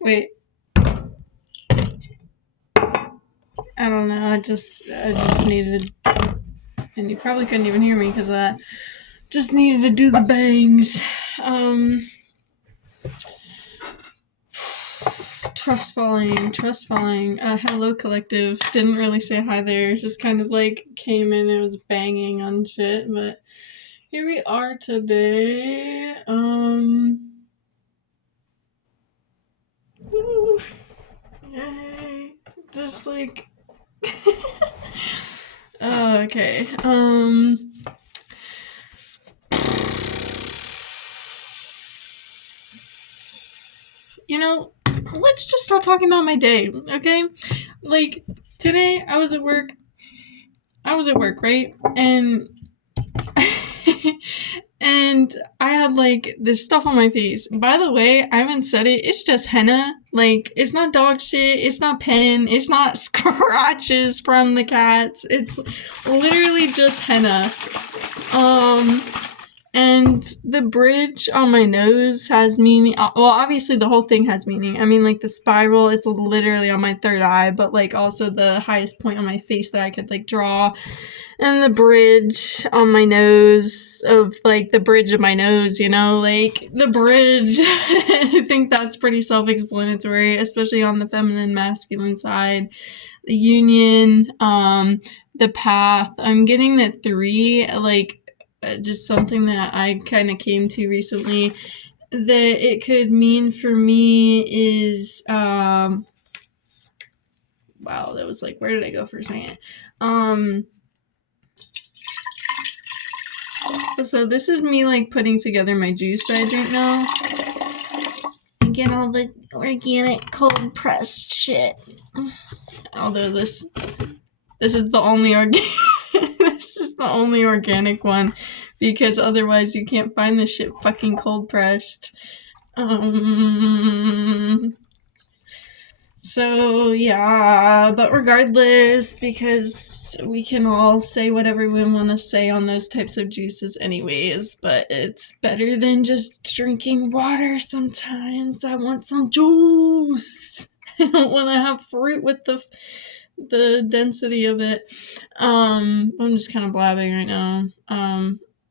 Wait. I don't know. I just needed, and you probably couldn't even hear me because of that. Just needed to do the bangs. Trust falling. Hello collective. Didn't really say hi there. Just kind of like came in and was banging on shit, but here we are today. Woo, yay. Just like okay. You know, let's just start talking about my day, okay? Like, today I was at work, right? And and I had like this stuff on my face. By the way, I haven't said it, it's just henna. Like, it's not dog shit, it's not pen, it's not scratches from the cats. It's literally just henna. And the bridge on my nose has meaning. Well, obviously the whole thing has meaning. I mean, like the spiral, it's literally on my third eye, but like also the highest point on my face that I could like draw. And the bridge on my nose of like the bridge of my nose, you know, like the bridge. I think that's pretty self-explanatory, especially on the feminine masculine side. The union, the path. I'm getting the 3, like just something that I kind of came to recently that it could mean for me is wow, that was like, where did I go for a second? So this is me like putting together my juice that I drink now. Get all the organic cold pressed shit. Although this is the only this is the only organic one, because otherwise you can't find this shit fucking cold pressed. So yeah, but regardless, because we can all say whatever we want to say on those types of juices anyways, but it's better than just drinking water sometimes. I want some juice. I don't want to have fruit with the density of it. I'm just kind of blabbing right now.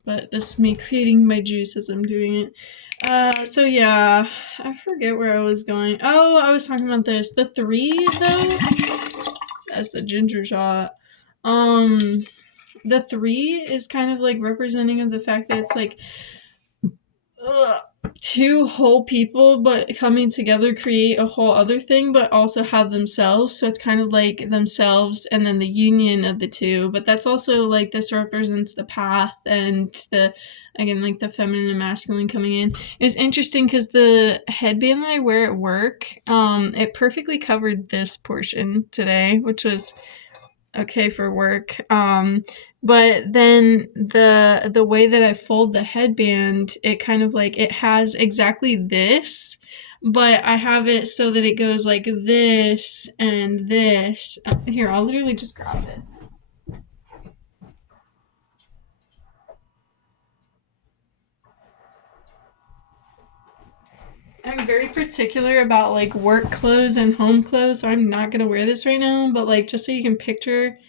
But this is me creating my juice as I'm doing it. So yeah, I forget where I was going. Oh, I was talking about this. The 3, though, that's the ginger shot. The 3 is kind of like representing of the fact that it's like, 2 whole people, but coming together create a whole other thing, but also have themselves. So it's kind of like themselves and then the union of the 2. But that's also like, this represents the path and the, again, like the feminine and masculine coming in. It was interesting because the headband that I wear at work, it perfectly covered this portion today, which was okay for work. But then the way that I fold the headband, it kind of like, it has exactly this, but I have it so that it goes like this and this. Here, I'll literally just grab it. I'm very particular about like work clothes and home clothes, so I'm not gonna wear this right now, but like just so you can picture,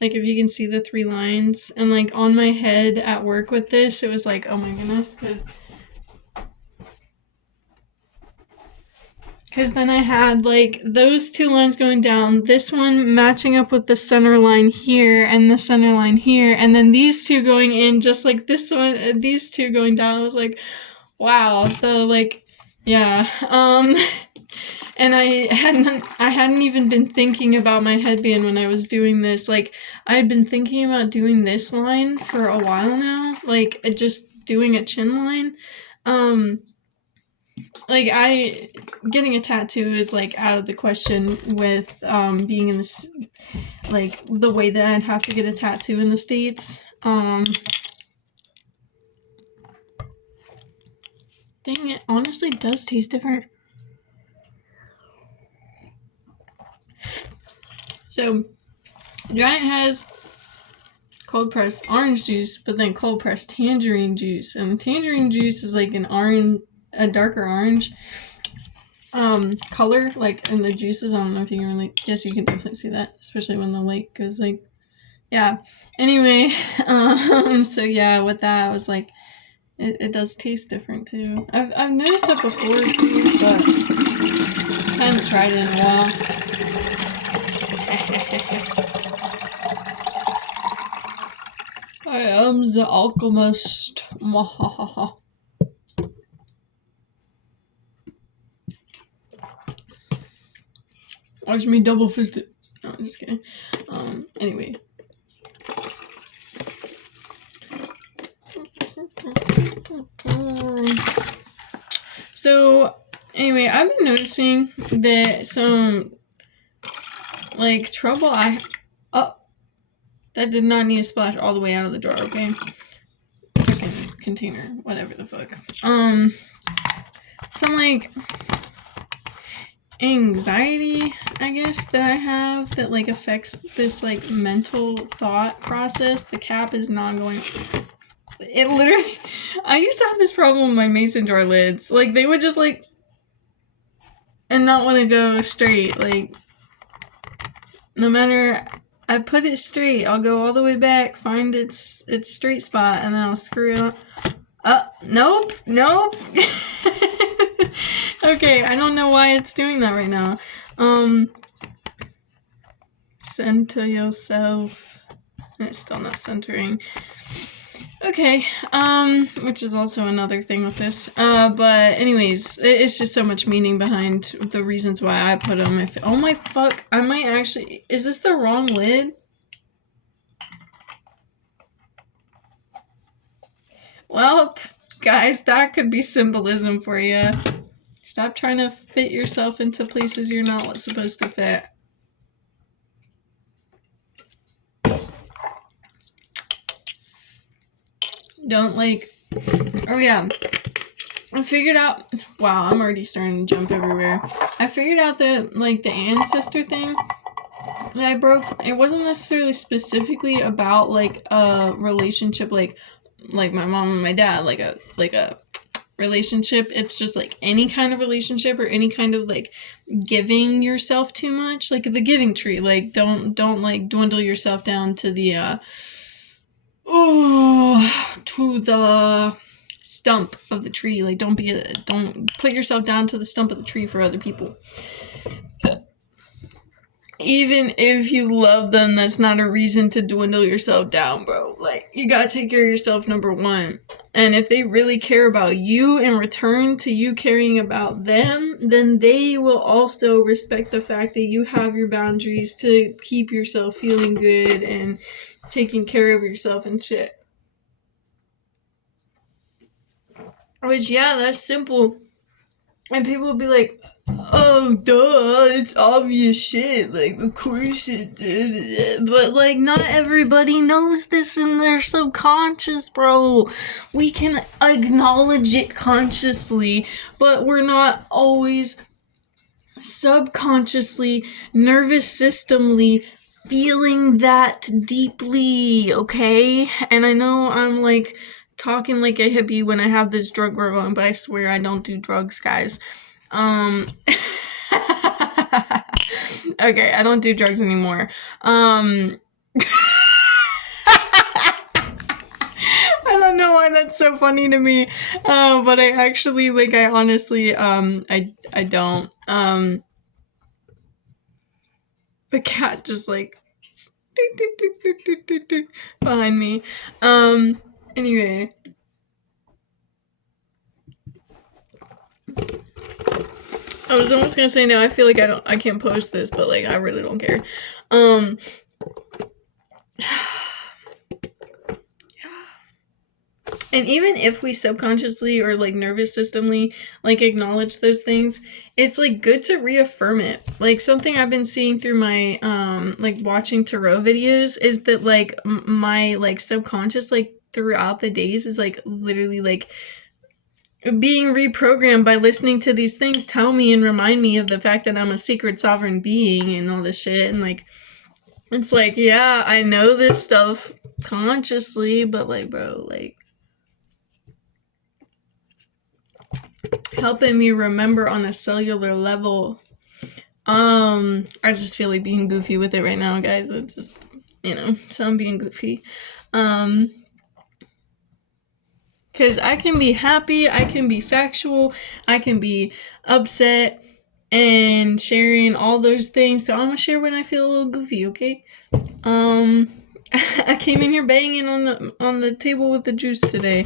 like if you can see the 3 lines, and like on my head at work with this, it was like, oh my goodness, because then I had like those 2 lines going down, this one matching up with the center line here and the center line here, and then these 2 going in just like this one, and these 2 going down. I was like, wow, the like, yeah. And I hadn't even been thinking about my headband when I was doing this. Like, I had been thinking about doing this line for a while now, like just doing a chin line. Like, getting a tattoo is like out of the question with being in this, like the way that I'd have to get a tattoo in the States. Dang, it honestly does taste different. So, Giant has cold pressed orange juice, but then cold pressed tangerine juice, and the tangerine juice is like an orange, a darker orange, color, like in the juices. I don't know if you can really, yes, you can definitely see that, especially when the light goes like, yeah. Anyway, so yeah, with that, I was like, it does taste different too. I've noticed it before too, but just haven't tried it in a while. I am the alchemist. Mwahaha. Watch me double fist it. No, I'm just kidding. Anyway. So, anyway, I've been noticing that some, like, trouble that did not need to splash all the way out of the jar, okay? Fucking container, whatever the fuck. Some, like, anxiety, I guess, that I have that, like, affects this, like, mental thought process. The cap is not going... It literally... I used to have this problem with my mason jar lids. Like, they would just, like... and not want to go straight. Like, no matter... I put it straight, I'll go all the way back, find its straight spot, and then I'll screw it up. Nope. Okay, I don't know why it's doing that right now. Center yourself. And it's still not centering. Okay, which is also another thing with this. But anyways, it's just so much meaning behind the reasons why I put them. Oh my fuck, I might actually... Is this the wrong lid? Well, guys, that could be symbolism for you. Stop trying to fit yourself into places you're not supposed to fit. Don't, like... Oh, yeah. I figured out... Wow, I'm already starting to jump everywhere. I figured out that, like, the ancestor thing that I broke, it wasn't necessarily specifically about, like, a relationship, like my mom and my dad, like a relationship. It's just, like, any kind of relationship or any kind of, like, giving yourself too much. Like, the giving tree. Like, don't like, dwindle yourself down to the, to the stump of the tree. Like, don't put yourself down to the stump of the tree for other people. Even if you love them, that's not a reason to dwindle yourself down, bro. Like, you gotta take care of yourself, number one. And if they really care about you in return to you caring about them, then they will also respect the fact that you have your boundaries to keep yourself feeling good and taking care of yourself and shit. Which, yeah, that's simple. And people will be like, oh, duh, it's obvious shit. Like, of course it did. But, like, not everybody knows this in their subconscious, bro. We can acknowledge it consciously, but we're not always subconsciously, nervous systemly feeling that deeply, okay? And I know I'm, like, talking like a hippie when I have this drug rug on, but I swear I don't do drugs, guys. Okay, I don't do drugs anymore. I don't know why that's so funny to me. But I actually, like, I honestly, I don't. The cat just, like, behind me. Anyway. I was almost gonna say, now I feel like I can't post this, but, like, I really don't care. And even if we subconsciously or, like, nervous systemly, like, acknowledge those things, it's, like, good to reaffirm it. Like, something I've been seeing through my, like, watching tarot videos is that, like, my, like, subconscious, like, throughout the days is, like, literally, like, being reprogrammed by listening to these things tell me and remind me of the fact that I'm a secret sovereign being and all this shit. And, like, it's like, yeah, I know this stuff consciously, but, like, bro, like, helping me remember on a cellular level. I just feel like being goofy with it right now, guys. It just, so I'm being goofy. Because I can be happy, I can be factual, I can be upset, and sharing all those things. So I'm gonna share when I feel a little goofy, okay? I came in here banging on the table with the juice today.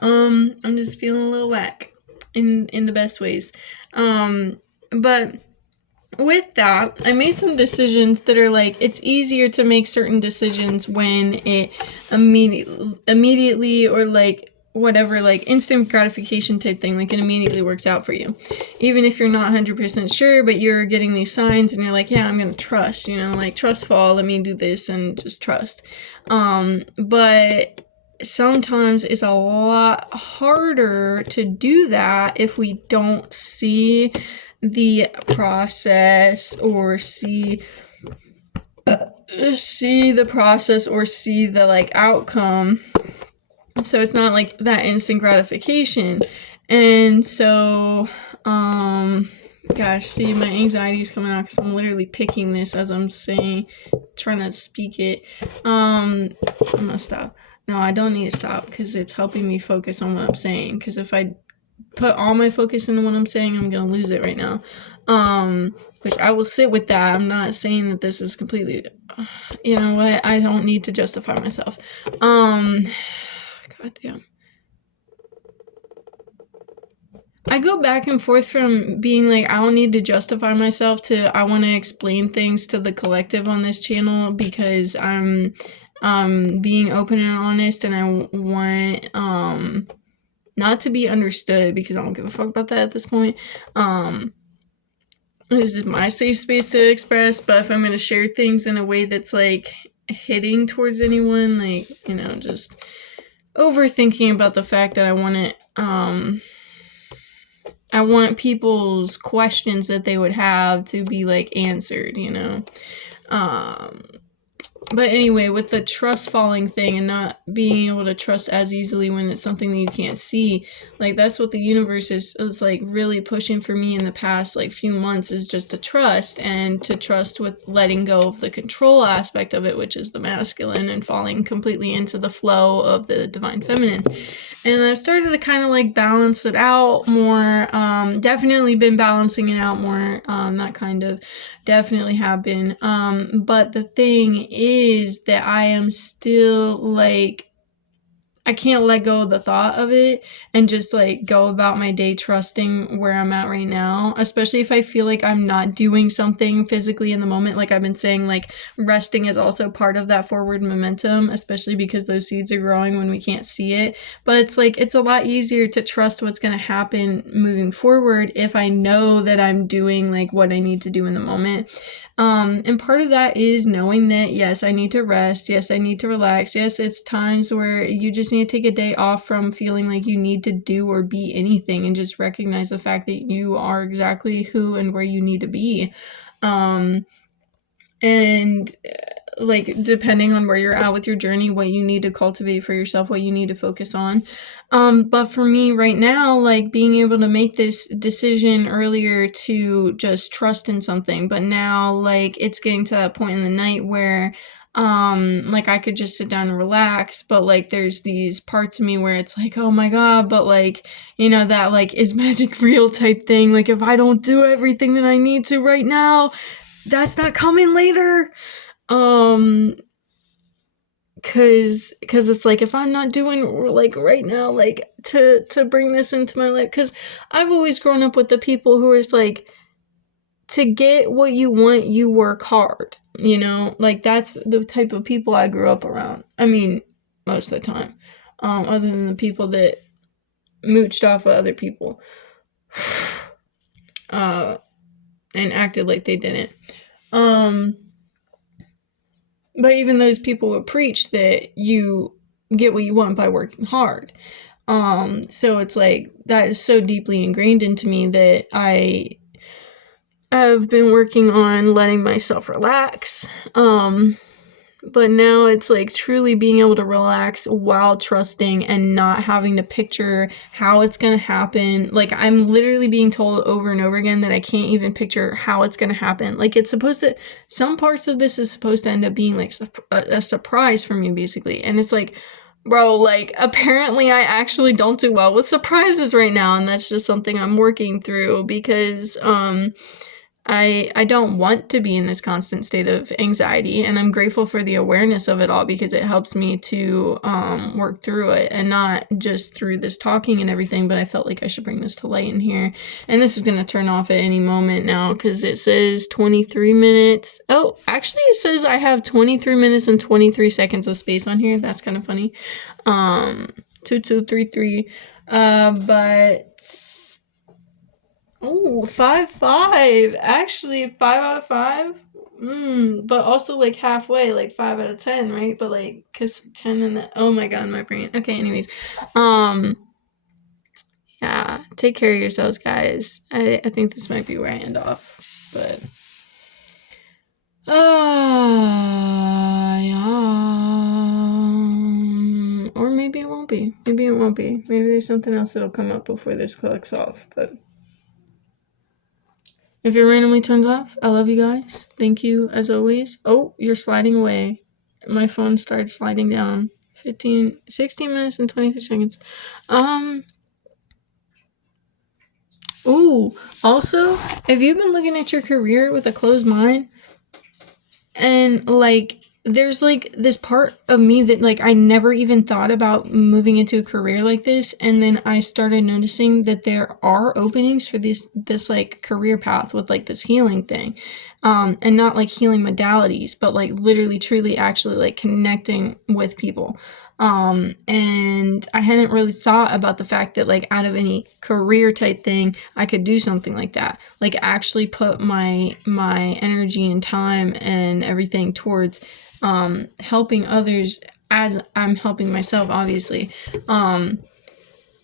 I'm just feeling a little whack in the best ways. But with that, I made some decisions that are like, it's easier to make certain decisions when it immediately or like whatever, like instant gratification type thing, like it immediately works out for you. Even if you're not 100% sure, but you're getting these signs and you're like, yeah, I'm going to trust, like trust fall, let me do this and just trust. But sometimes it's a lot harder to do that if we don't see the process or see the process or see the like outcome. So it's not like that instant gratification. And so gosh, see, my anxiety is coming out because I'm literally picking this as I'm trying to speak it. I'm gonna stop. No, I don't need to stop because it's helping me focus on what I'm saying. Because if I put all my focus into what I'm saying, I'm gonna lose it right now. Which I will sit with that. I'm not saying that this is completely, you know what? I don't need to justify myself. God damn. I go back and forth from being like, I don't need to justify myself to I want to explain things to the collective on this channel because I'm being open and honest, and I want not to be understood because I don't give a fuck about that at this point. This is my safe space to express, but if I'm going to share things in a way that's like hitting towards anyone, like, just overthinking about the fact that I want people's questions that they would have to be like answered, But anyway, with the trust falling thing and not being able to trust as easily when it's something that you can't see, like that's what the universe is like really pushing for me in the past like few months, is just to trust, and to trust with letting go of the control aspect of it, which is the masculine, and falling completely into the flow of the divine feminine. And I've started to kind of like balance it out more. Definitely been balancing it out more. That kind of definitely have been. But the thing is that I am still like, I can't let go of the thought of it and just like go about my day trusting where I'm at right now, especially if I feel like I'm not doing something physically in the moment. Like I've been saying, like resting is also part of that forward momentum, especially because those seeds are growing when we can't see it. But it's like, it's a lot easier to trust what's going to happen moving forward if I know that I'm doing like what I need to do in the moment. And part of that is knowing that, yes, I need to rest. Yes, I need to relax. Yes, it's times where you just need to take a day off from feeling like you need to do or be anything, and just recognize the fact that you are exactly who and where you need to be. And like depending on where you're at with your journey, what you need to cultivate for yourself, what you need to focus on. But for me right now, like being able to make this decision earlier to just trust in something, but now like it's getting to that point in the night where like I could just sit down and relax, but like there's these parts of me where it's like, oh my god, but like, that like is magic real type thing, like if I don't do everything that I need to right now, that's not coming later. Cause it's like, if I'm not doing like right now, like to bring this into my life, cause I've always grown up with the people who is like, to get what you want, you work hard, like that's the type of people I grew up around. I mean, most of the time, other than the people that mooched off of other people, and acted like they didn't. But even those people would preach that you get what you want by working hard. So it's like, that is so deeply ingrained into me that I've been working on letting myself relax. But now it's like truly being able to relax while trusting and not having to picture how it's going to happen. Like, I'm literally being told over and over again that I can't even picture how it's going to happen. Like, it's supposed to, some parts of this is supposed to end up being like a surprise for me, basically. And it's like, bro, like, apparently I actually don't do well with surprises right now. And that's just something I'm working through because, I don't want to be in this constant state of anxiety, and I'm grateful for the awareness of it all because it helps me to work through it, and not just through this talking and everything, but I felt like I should bring this to light in here. And this is going to turn off at any moment now because it says 23 minutes. Oh, actually it says I have 23 minutes and 23 seconds of space on here. That's kind of funny. 2233. But oh, 5-5. Actually, 5 out of 5. But also like halfway, like 5 out of 10, right? But like, cause 10 and the, oh my god, my brain. Okay, anyways. Yeah, take care of yourselves, guys. I think this might be where I end off, but yeah. Or maybe it won't be. Maybe it won't be. Maybe there's something else that'll come up before this clicks off, but if it randomly turns off, I love you guys. Thank you as always. Oh, you're sliding away. My phone started sliding down. 16 minutes and 23 seconds. Ooh, also, if you've been looking at your career with a closed mind, and like there's like this part of me that like I never even thought about moving into a career like this, and then I started noticing that there are openings for this like career path with like this healing thing, and not like healing modalities, but like literally truly actually like connecting with people. And I hadn't really thought about the fact that like out of any career type thing I could do something like that, like actually put my energy and time and everything towards helping others as I'm helping myself, obviously.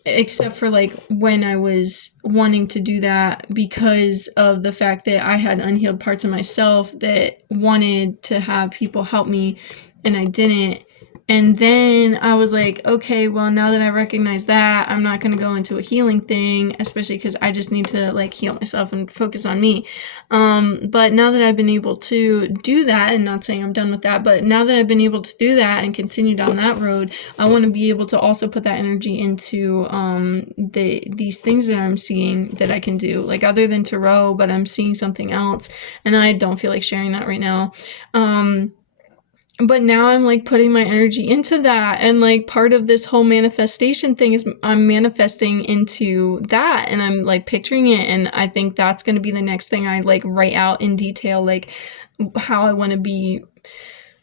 Except for like when I was wanting to do that because of the fact that I had unhealed parts of myself that wanted to have people help me and I didn't. And then I was like, okay, well, now that I recognize that, I'm not going to go into a healing thing, especially because I just need to like heal myself and focus on me. But now that I've been able to do that, and not saying I'm done with that, but now that I've been able to do that and continue down that road, I want to be able to also put that energy into these things that I'm seeing that I can do, like other than tarot, but I'm seeing something else, and I don't feel like sharing that right now. But now I'm like putting my energy into that, and like part of this whole manifestation thing is I'm manifesting into that, and I'm like picturing it, and I think that's going to be the next thing I like write out in detail, like how I want to be,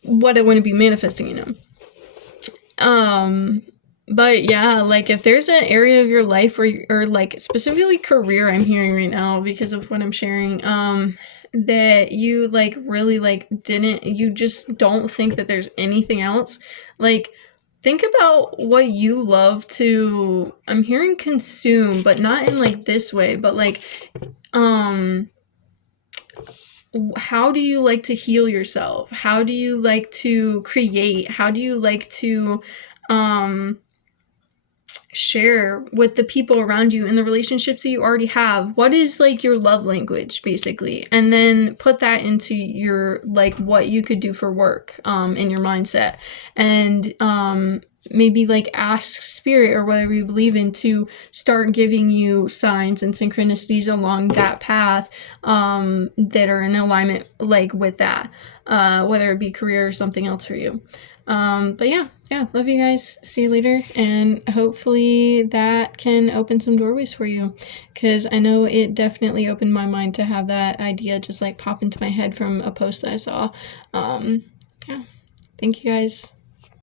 what I want to be manifesting, you know. But yeah, like if there's an area of your life or like specifically career, I'm hearing right now because of what I'm sharing, that you like really like didn't, you just don't think that there's anything else, like think about what you love to, I'm hearing consume, but not in like this way, but like how do you like to heal yourself? How do you like to create? How do you like to share with the people around you and the relationships that you already have? What is like your love language, basically? And then put that into your like what you could do for work in your mindset, and maybe like ask spirit or whatever you believe in to start giving you signs and synchronicities along that path that are in alignment like with that, whether it be career or something else for you. But yeah, love you guys. See you later, and hopefully that can open some doorways for you, because I know it definitely opened my mind to have that idea just like pop into my head from a post that I saw. Yeah, thank you guys.